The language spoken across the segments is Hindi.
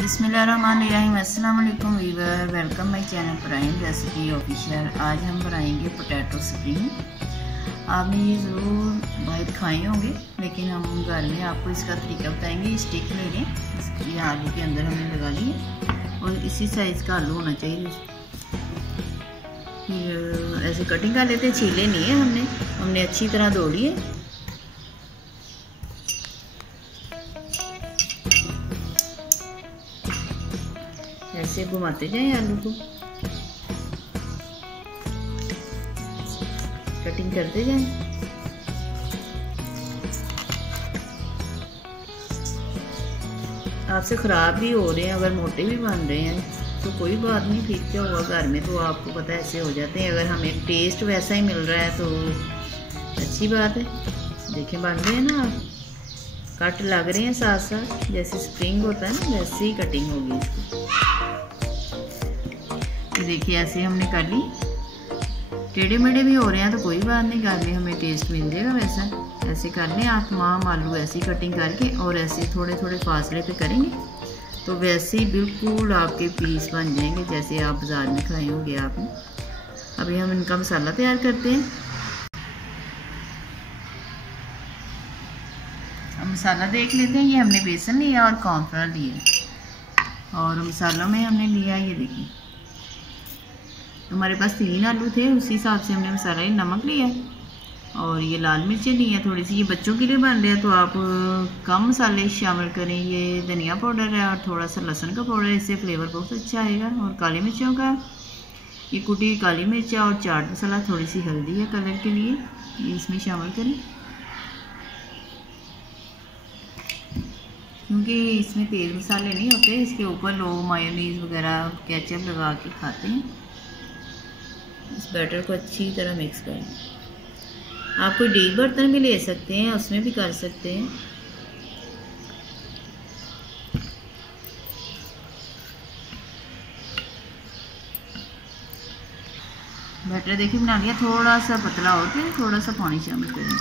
बिस्मिल्लाहिर्रहमानिर्रहीम। अस्सलाम वालेकुम viewer, welcome my channel prime recipe official. आज हम बनाएंगे पोटैटो स्प्रिंग। आपने ये ज़रूर बाहर खाए होंगे, लेकिन हम घर में आपको इसका तरीका बताएंगे। स्टिक ले लें, ये आलू के अंदर हमने लगा लिए और इसी साइज़ का आलू होना चाहिए। फिर ऐसे कटिंग कर लेते हैं, छीले नहीं है हमने अच्छी तरह धो लिए। ऐसे घुमाते जाएं आलू को, कटिंग करते जाएं। आपसे ख़राब भी हो रहे हैं, अगर मोटे भी बन रहे हैं तो कोई बात नहीं, ठीक क्या हुआ, घर में तो आपको पता है ऐसे हो जाते हैं। अगर हमें टेस्ट वैसा ही मिल रहा है तो अच्छी बात है। देखें बन रहे हैं ना, आप कट लग रहे हैं साथ साथ, जैसे स्प्रिंग होता है ना वैसे ही कटिंग होगी इसकी। देखिए ऐसे हमने कर ली। टेढ़े मेढ़े भी हो रहे हैं तो कोई बात नहीं, घर में हमें टेस्ट मिल जाएगा वैसा। ऐसे कर लें आप तमाम आलू, ऐसी कटिंग करके और ऐसे थोड़े थोड़े फासले पे करेंगे तो वैसे ही बिल्कुल आपके पीस बन जाएंगे जैसे आप बाज़ार में खाए होंगे आपने। अभी हम इनका मसाला तैयार करते हैं। अब मसाला देख लेते हैं। ये हमने बेसन लिया और कॉर्नफ्लोर लिया और मसालों में हमने लिया, ये देखिए हमारे पास 3 आलू थे, उसी हिसाब से हमने मसाला, नमक लिया और ये लाल मिर्चें ली हैं थोड़ी सी। ये बच्चों के लिए बन रहे हैं तो आप कम मसाले शामिल करें। ये धनिया पाउडर है और थोड़ा सा लहसुन का पाउडर, इससे फ्लेवर बहुत अच्छा आएगा। और काली मिर्चों का, ये कुटी हुई काली मिर्च और चाट मसाला, थोड़ी सी हल्दी है कलर के लिए, ये इसमें शामिल करें क्योंकि इसमें तेज़ मसाले नहीं होते। इसके ऊपर लोग मायोनीज़ वगैरह केचप लगा के खाते हैं। इस बैटर को अच्छी तरह मिक्स करें। आप कोई डीप बर्तन भी ले सकते हैं, उसमें भी कर सकते हैं। बैटर देखिए बना लिया, थोड़ा सा पतला हो के थोड़ा सा पानी शामिल करें।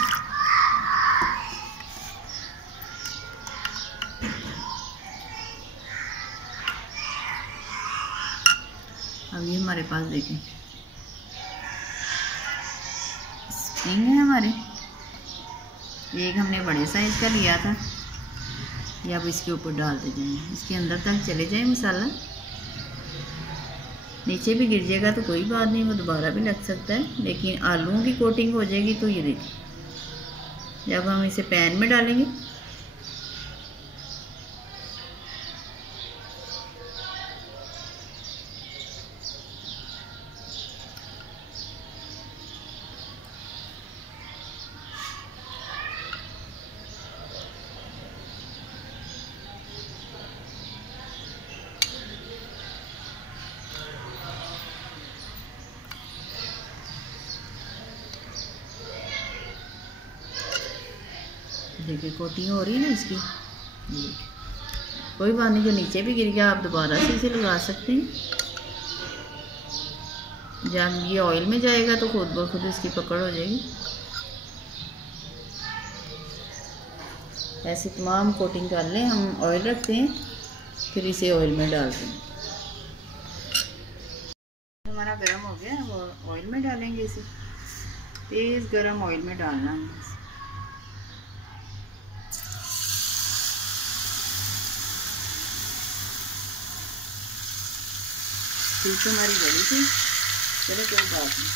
अब ये हमारे पास देखें स्प्रिंग है हमारे। एक हमने बड़े साइज़ का लिया था, ये अब इसके ऊपर डालते जाएं, इसके अंदर तक चले जाए मसाला। नीचे भी गिर जाएगा तो कोई बात नहीं, वो दोबारा भी लग सकता है, लेकिन आलूओं की कोटिंग हो जाएगी। तो ये देखिए जब हम इसे पैन में डालेंगे देखिए कोटिंग हो रही है ना इसकी। कोई बात नहीं, जो नीचे भी गिर गया आप दोबारा से इसे लगा सकते हैं। जब ये ऑयल में जाएगा तो खुद ब खुद इसकी पकड़ हो जाएगी। ऐसे तमाम कोटिंग कर लें। हम ऑयल रखते हैं, फिर इसे ऑयल में डालते हैं। हमारा गर्म हो गया, वो ऑयल में डालेंगे इसे। तेज़ गर्म ऑयल में डालना है। पीस हमारी बड़ी थी, चलो कोई बात नहीं।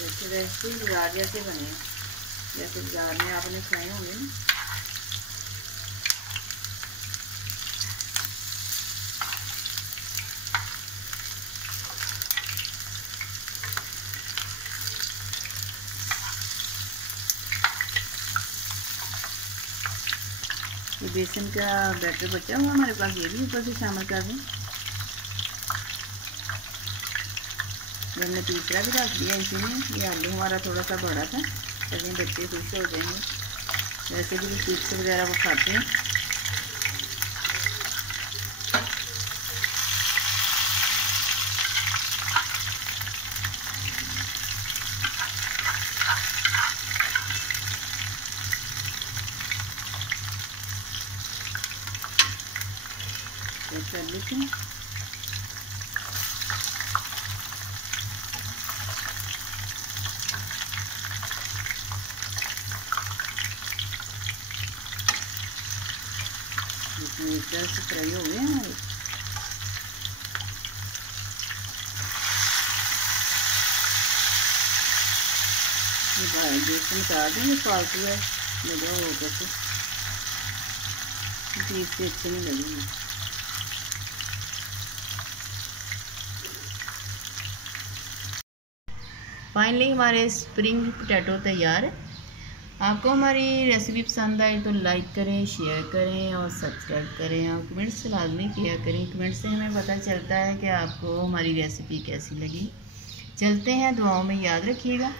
देखिए वैसे बाजार जैसे बने, जैसे बाजार में आपने खाए होंगे ना। ये बेसन का बैटर बचा हुआ हमारे पास, ये भी ऊपर से शामिल कर दें। ये हमने तीसरा भी रख दिया इसी में। ये आलू हमारा थोड़ा सा बड़ा था, तभी बच्चे खुश हो जाएंगे। वैसे भी चिप्स वगैरह वो खाते हैं। कर लेते हैं। इसमें इस तरह से फ्राई हो गए हमारे। बेसन निकाल देंगे, फालतू है लगा होगा तो पीस से अच्छे नहीं लगेंगे। फाइनली हमारे स्प्रिंग पोटैटो तैयार है। आपको हमारी रेसिपी पसंद आई तो लाइक करें, शेयर करें और सब्सक्राइब करें और कमेंट्स लाजमी किया करें। कमेंट से हमें पता चलता है कि आपको हमारी रेसिपी कैसी लगी। चलते हैं, दुआओं में याद रखिएगा।